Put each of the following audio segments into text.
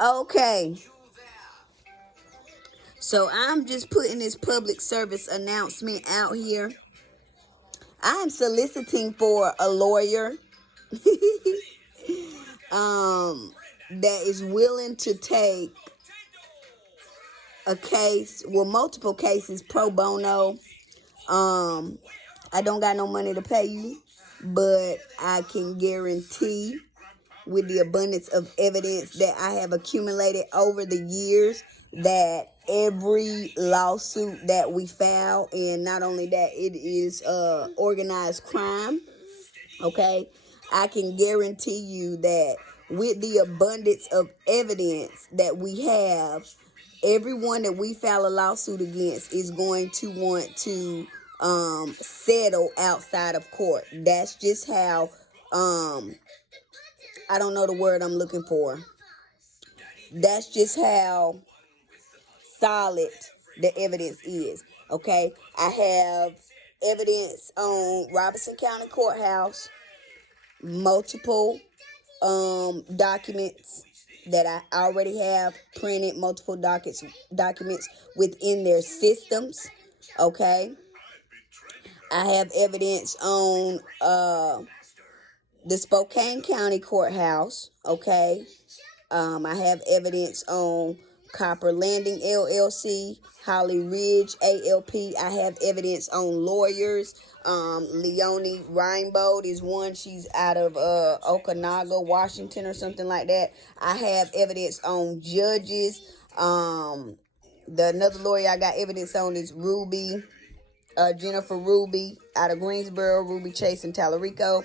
Okay, so I'm just putting this public service announcement out here. I'm soliciting for a lawyer that is willing to take a case, well, multiple cases pro bono. I don't got no money to pay you, but I can guarantee with the abundance of evidence that I have accumulated over the years that every lawsuit that we file, and not only that, it is organized crime. Okay, I can guarantee you that with the abundance of evidence that we have, everyone that we file a lawsuit against is going to want to settle outside of court. That's just how I don't know the word I'm looking for. That's just how solid the evidence is. Okay, I have evidence on Robeson County Courthouse, multiple documents that I already have printed, multiple documents within their systems. Okay, I have evidence on the Spokane County Courthouse. Okay, I have evidence on Copper Landing LLC, Holly Ridge ALP. I have evidence on lawyers. Leonie Rainbow is one. She's out of Okanaga, Washington, or something like that. I have evidence on judges. The another lawyer I got evidence on is Ruby, Jennifer Ruby out of Greensboro, Ruby Chase and Tallarico.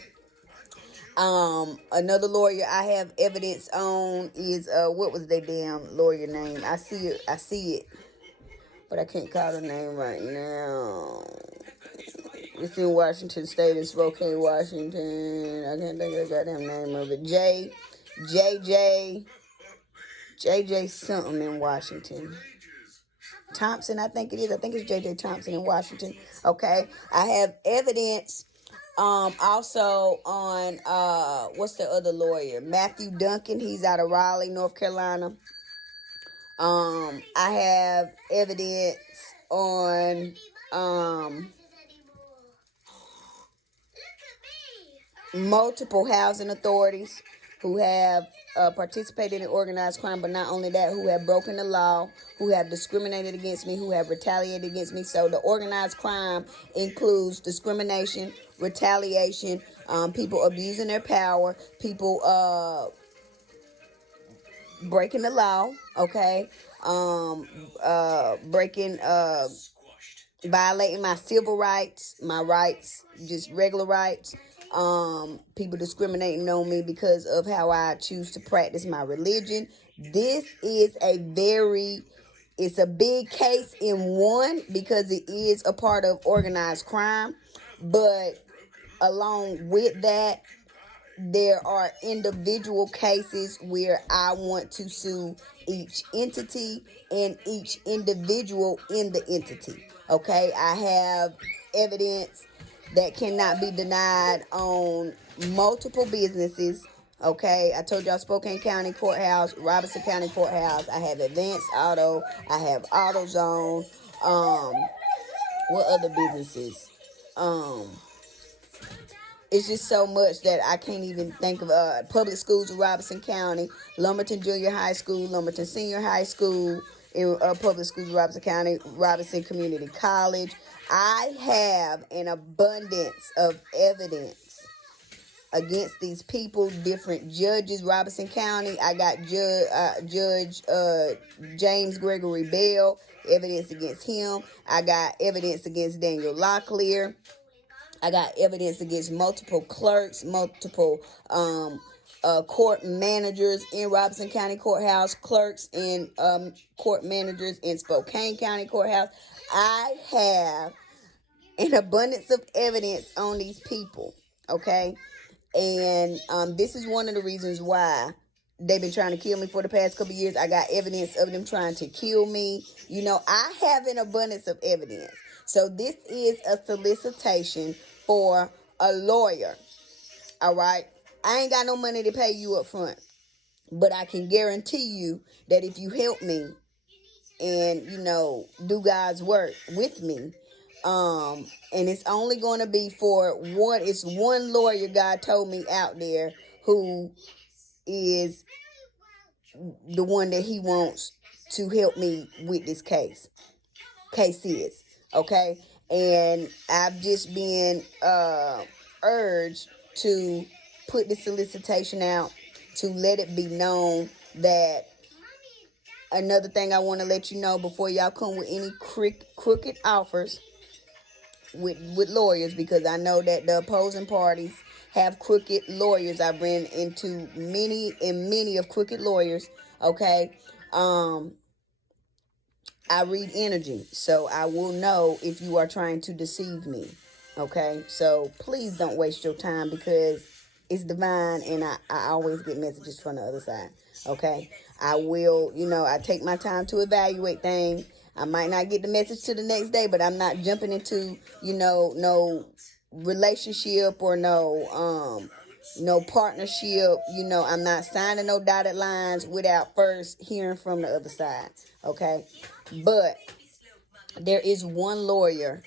Another lawyer I have evidence on is what was their damn lawyer name? I see it, but I can't call the name right now. It's in Washington State, in Spokane, Washington. I can't think of the goddamn name of it. JJ something in Washington. Thompson, I think it is. I think it's JJ Thompson in Washington. Okay, I have evidence. Also on what's the other lawyer? Matthew Duncan. He's out of Raleigh, North Carolina. I have evidence on multiple housing authorities who have participated in organized crime, but not only that, who have broken the law, who have discriminated against me, who have retaliated against me. So the organized crime includes discrimination, retaliation, people abusing their power, people breaking the law, okay, breaking, violating my civil rights, my rights, just regular rights. People discriminating on me because of how I choose to practice my religion. This is it's a big case in one because it is a part of organized crime. But along with that, there are individual cases where I want to sue each entity and each individual in the entity. Okay, I have evidence that cannot be denied on multiple businesses. Okay, I told y'all Spokane County Courthouse, Robeson County Courthouse. I have Advanced Auto. I have AutoZone. What other businesses? It's just so much that I can't even think of. Public schools in Robeson County, Lumberton Junior High School, Lumberton Senior High School, in public schools in Robeson County, Robeson Community College. I have an abundance of evidence against these people, different judges. Robeson County, I got Judge James Gregory Bell, evidence against him. I got evidence against Daniel Locklear. I got evidence against multiple clerks, multiple court managers in Robeson County Courthouse, clerks and court managers in Spokane County Courthouse. I have an abundance of evidence on these people, okay? And this is one of the reasons why they've been trying to kill me for the past couple of years. I got evidence of them trying to kill me. You know, I have an abundance of evidence. So this is a solicitation for a lawyer. All right. I ain't got no money to pay you up front, But I can guarantee you that if you help me and, do God's work with me, and it's only going to be for it's one lawyer God told me out there who is the one that he wants to help me with this case. Case is, okay? And I've just been urged to put the solicitation out to let it be known that another thing I want to let you know before y'all come with any crooked offers with lawyers, because I know that the opposing parties have crooked lawyers. I've ran into many of crooked lawyers, okay? I read energy, so I will know if you are trying to deceive me, okay? So please don't waste your time, because it's divine, and I always get messages from the other side, okay? I will, I take my time to evaluate things. I might not get the message to the next day, but I'm not jumping into, no relationship or no partnership. I'm not signing no dotted lines without first hearing from the other side, okay? But there is one lawyer,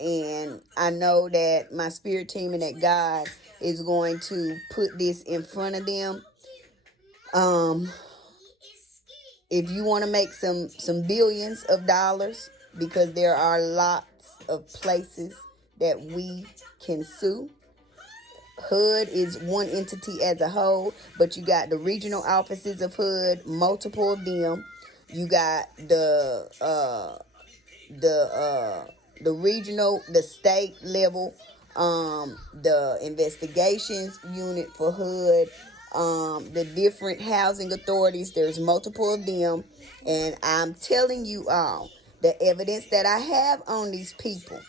and I know that my spirit team and that God is going to put this in front of them. If you want to make some billions of dollars, because there are lots of places that we can sue. HUD is one entity as a whole, but you got the regional offices of HUD, multiple of them. You got the regional, the state level, the investigations unit for HUD, the different housing authorities. There's multiple of them, and I'm telling you all, the evidence that I have on these people,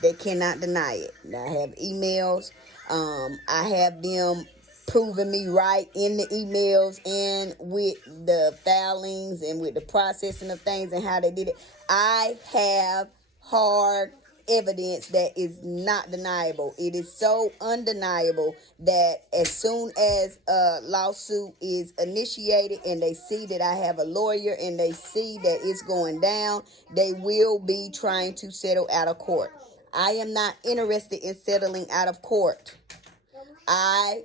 they cannot deny it. I have emails. I have them proving me right in the emails and with the filings and with the processing of things and how they did it. I have hard evidence that is not deniable. It is so undeniable that as soon as a lawsuit is initiated and they see that I have a lawyer and they see that it's going down, they will be trying to settle out of court. I am not interested in settling out of court. I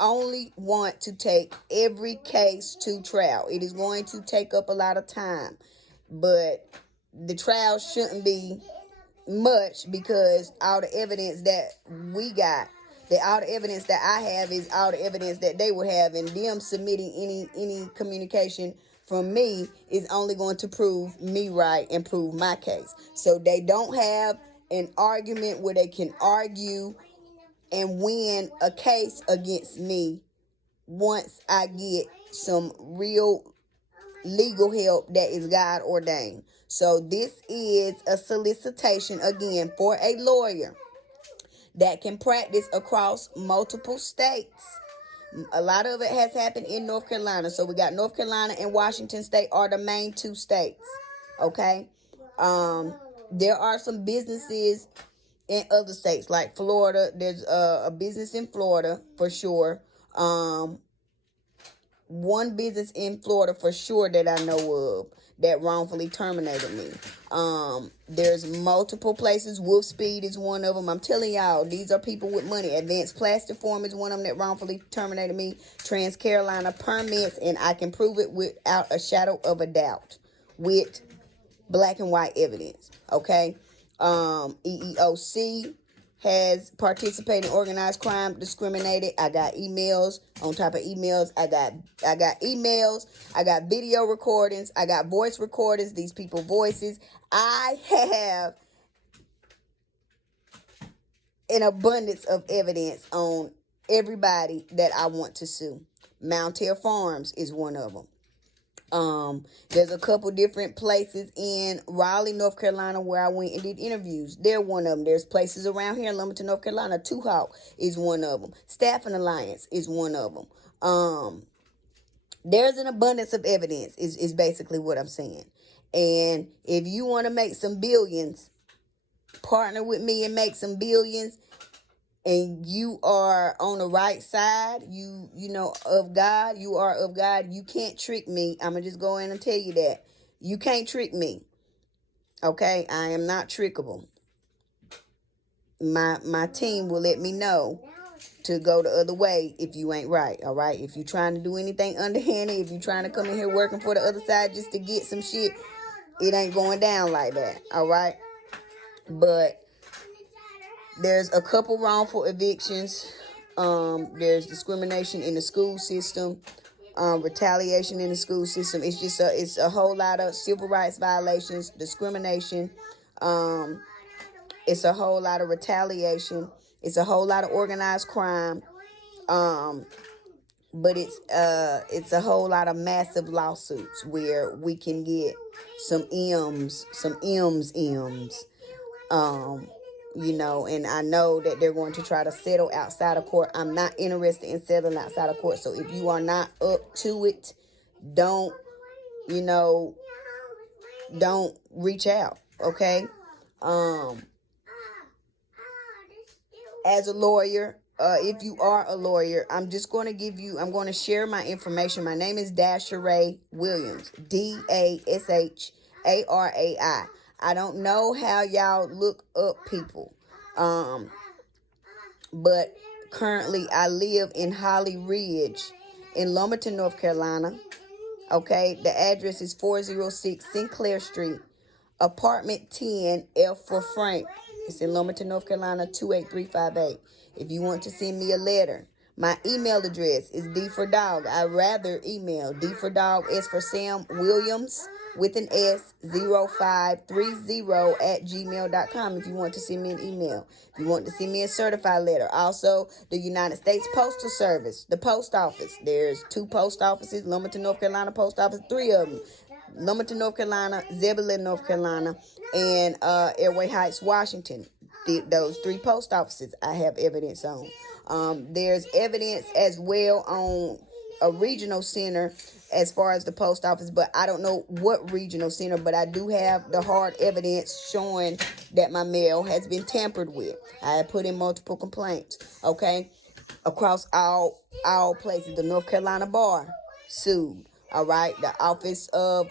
only want to take every case to trial. It is going to take up a lot of time, but the trial shouldn't be much, because all the evidence that we got, all the evidence that I have is all the evidence that they will have, and them submitting any communication from me is only going to prove me right and prove my case. So they don't have an argument where they can argue and win a case against me once I get some real legal help that is God ordained. So this is a solicitation, again, for a lawyer that can practice across multiple states. A lot of it has happened in North Carolina. So we got North Carolina and Washington State are the main two states. Okay. There are some businesses in other states like Florida. There's a business in Florida for sure. One business in Florida for sure that I know of that wrongfully terminated me. There's multiple places. Wolf Speed is one of them. I'm telling y'all, these are people with money. Advanced Plastic Form is one of them that wrongfully terminated me. Trans Carolina Permits, and I can prove it without a shadow of a doubt with black and white evidence. Okay. EEOC has participated in organized crime, discriminated. I got emails on top of emails. I got emails. I got video recordings. I got voice recordings. These people voices. I have an abundance of evidence on everybody that I want to sue. Mountaire Farms is one of them. There's a couple different places in Raleigh, North Carolina, where I went and did interviews. They're one of them. There's places around here in Lumberton, North Carolina. Two Hawk is one of them. Staffing Alliance is one of them. There's an abundance of evidence is basically what I'm saying. And if you want to make some billions, partner with me and make some billions. and you are on the right side, you know, of God, you are of God, you can't trick me. I'm gonna just go in and tell you that. You can't trick me. Okay? I am not trickable. My team will let me know to go the other way if you ain't right. All right? If you trying to do anything underhanded, if you trying to come in here working for the other side just to get some shit, it ain't going down like that. All right? But there's a couple wrongful evictions. There's discrimination in the school system, retaliation in the school system. It's a whole lot of civil rights violations, discrimination. It's a whole lot of retaliation. It's a whole lot of organized crime. But it's a whole lot of massive lawsuits where we can get some M's. You know, and I know that they're going to try to settle outside of court. I'm not interested in settling outside of court. So if you are not up to it, don't, you know, don't reach out. Okay. As a lawyer, if you are a lawyer, I'm going to share my information. My name is Dasharai Williams, Dasharai. I don't know how y'all look up people. But currently I live in Holly Ridge in Lumberton, North Carolina. Okay. The address is 406 Sinclair Street, apartment 10, F for Frank. It's in Lumberton, North Carolina, 28358. If you want to send me a letter, my email address is D for dog. I rather email D for dog, S for Sam, Williams with an S, 0530 @gmail.com if you want to send me an email. If you want to send me a certified letter. Also, the United States Postal Service, the post office. There's 2 post offices, Lumberton, North Carolina post office, 3 of them. Lumberton, North Carolina, Zebulon, North Carolina, and Airway Heights, Washington. Those 3 post offices I have evidence on. There's evidence as well on a regional center as far as the post office, but I don't know what regional center, but I do have the hard evidence showing that my mail has been tampered with. I have put in multiple complaints, okay, across all places. The North Carolina Bar sued. All right, the Office of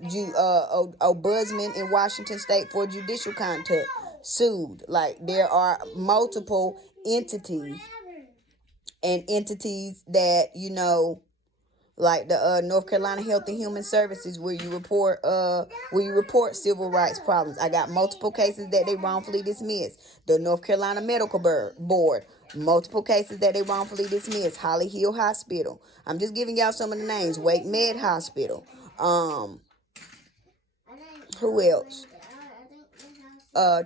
Ombudsman in Washington State for Judicial Conduct sued. Like, there are multiple entities that, you know, like the North Carolina Health and Human Services, where you report civil rights problems. I got multiple cases that they wrongfully dismissed. The North Carolina Medical Board, multiple cases that they wrongfully dismissed. Holly Hill Hospital. I'm just giving y'all some of the names. Wake Med Hospital. Who else?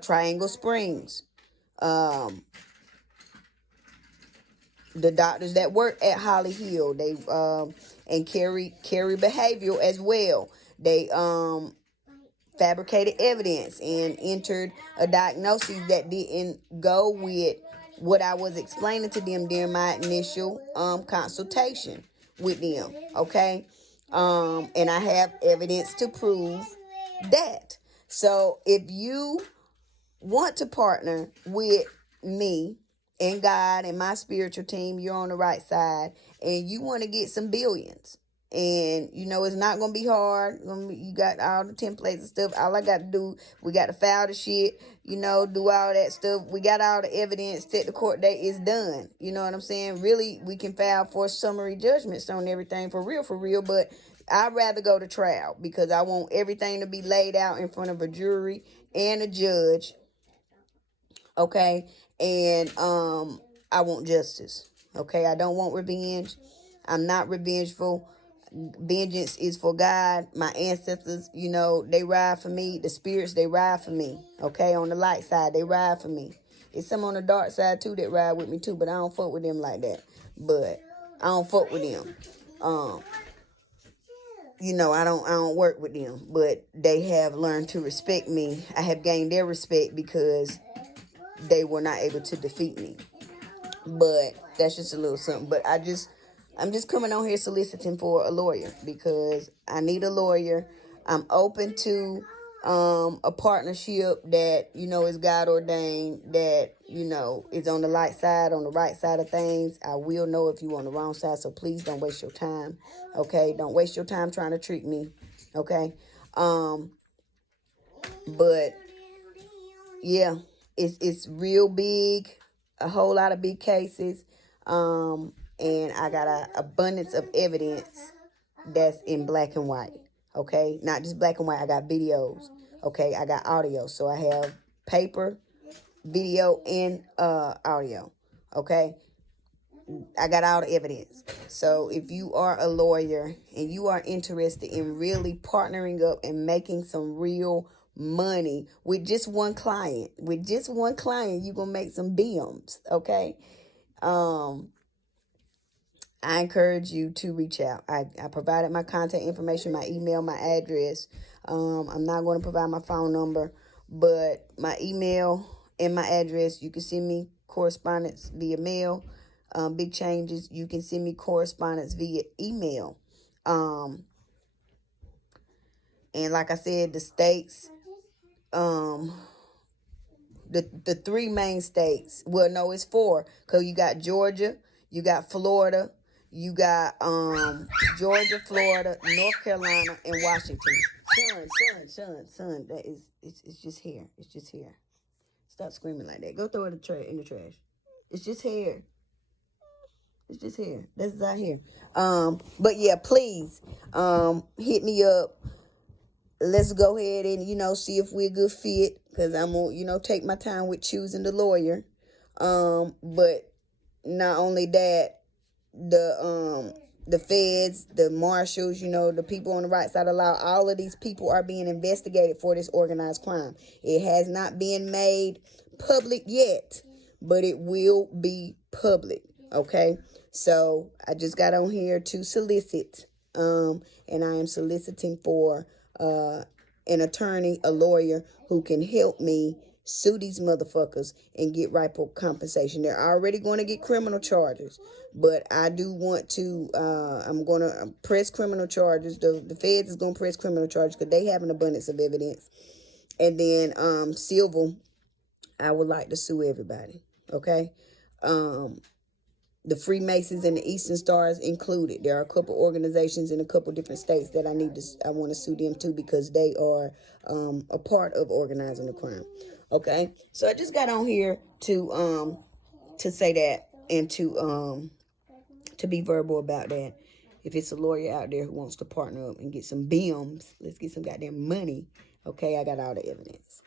Triangle Springs. The doctors that work at Holly Hill, they and Carey Behavioral as well. They fabricated evidence and entered a diagnosis that didn't go with what I was explaining to them during my initial consultation with them. Okay. And I have evidence to prove that. So if you want to partner with me and God and my spiritual team, you're on the right side, and you want to get some billions. And, you know, it's not going to be hard. You got all the templates and stuff. All I got to do, we got to file the shit, you know, do all that stuff. We got all the evidence, set the court date, it's done. You know what I'm saying? Really, we can file for summary judgments on everything for real. But I'd rather go to trial because I want everything to be laid out in front of a jury and a judge. Okay? And I want justice. Okay? I don't want revenge. I'm not revengeful. Vengeance is for God. My ancestors, you know, they ride for me. The spirits, they ride for me. Okay? On the light side, they ride for me. It's some on the dark side too that ride with me too, but I don't fuck with them like that. But I don't fuck with them. You know, I don't work with them, but they have learned to respect me. I have gained their respect because they were not able to defeat me. But that's just a little something. But I'm just coming on here soliciting for a lawyer because I need a lawyer. I'm open to a partnership that, is God ordained, that, is on the light side, on the right side of things. I will know if you're on the wrong side, so please don't waste your time. Okay? Don't waste your time trying to trick me. Okay? But yeah, it's real big, a whole lot of big cases. And I got an abundance of evidence that's in black and white. Okay, not just black and white. I got videos. Okay, I got audio. So I have paper, video, and audio. Okay, I got all the evidence. So if you are a lawyer and you are interested in really partnering up and making some real money with just one client, you're gonna make some BMs. Okay. I encourage you to reach out. I provided my contact information, my email, my address. I'm not going to provide my phone number, but my email and my address, you can send me correspondence via mail. Big changes, you can send me correspondence via email. And like I said, the states, the three main states. Well, no, it's four, because you got Georgia, you got Florida, you got Georgia, Florida, North Carolina, and Washington. Son, that is it's just hair. It's just hair. Stop screaming like that. Go throw it in the trash. It's just hair. It's just hair. This is out here. But yeah, please hit me up. Let's go ahead and see if we're a good fit, because I'm gonna take my time with choosing the lawyer. But not only that, the feds, the marshals, the people on the right side of the law, all of these people are being investigated for this organized crime. It has not been made public yet, but it will be public. Okay, so I just got on here to solicit, and I am soliciting for an attorney, a lawyer who can help me sue these motherfuckers and get rightful compensation. They're already going to get criminal charges, but I do want to, I'm going to press criminal charges. The feds is going to press criminal charges because they have an abundance of evidence. And then civil, I would like to sue everybody. Okay. The Freemasons and the Eastern Stars included. There are a couple organizations in a couple different states that I want to sue them too, because they are a part of organizing the crime. Okay, so I just got on here to say that, and to be verbal about that. If it's a lawyer out there who wants to partner up and get some BIMs, let's get some goddamn money. Okay, I got all the evidence.